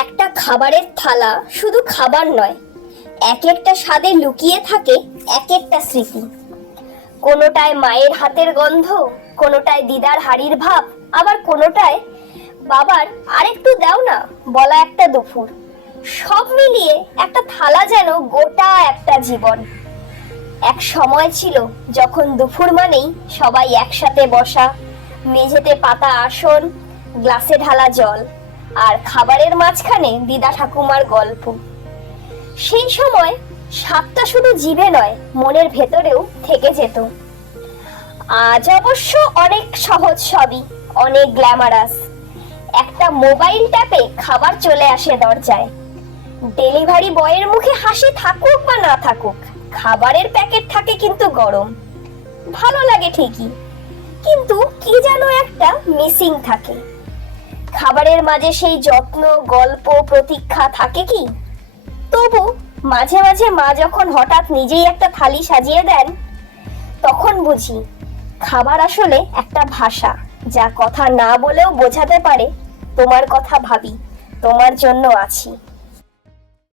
একটা খাবারের থালা শুধু খাবার নয়, এক একটা স্বাদে লুকিয়ে থাকে এক একটা স্মৃতি। কোনোটায় মায়ের হাতের গন্ধ, কোনোটায় দিদার হাড়ির ভাব, আবার কোনোটায় বাবার আরেকটু দাও না বলা একটা দুপুর। সব মিলিয়ে একটা থালা যেন গোটা একটা জীবন। এক সময় ছিল যখন দুপুর মানেই সবাই একসাথে বসা, মেঝেতে পাতা আসন, গ্লাসে ঢালা জল, আর খাবারের মাঝখানে দিদা ঠাকুমার গল্প। সেই সময় স্বাদটা শুধু জিভে নয়, মনের ভেতরেও থেকে যেত। আজ অবশ্য অনেক সহজ সবই, অনেক গ্ল্যামারাস। একটা মোবাইল ট্যাপে খাবার চলে আসে দরজায়, ডেলিভারি বয়ের মুখে হাসি থাকুক বা না থাকুক, খাবারের প্যাকেট থাকে কিন্তু গরম। ভালো লাগে ঠিকই, কিন্তু কি যেন একটা মিসিং থাকে। খাবারের মাঝে সেই যত্ন, গল্প, প্রতীক্ষা থাকে কি? তবু মাঝে মাঝে মা যখন হঠাৎ নিজেই একটা থালি সাজিয়ে দেন, তখন বুঝি খাবার আসলে একটা ভাষা, যা কথা না বলেও বোঝাতে পারে তোমার কথা ভাবি, তোমার জন্য আছি।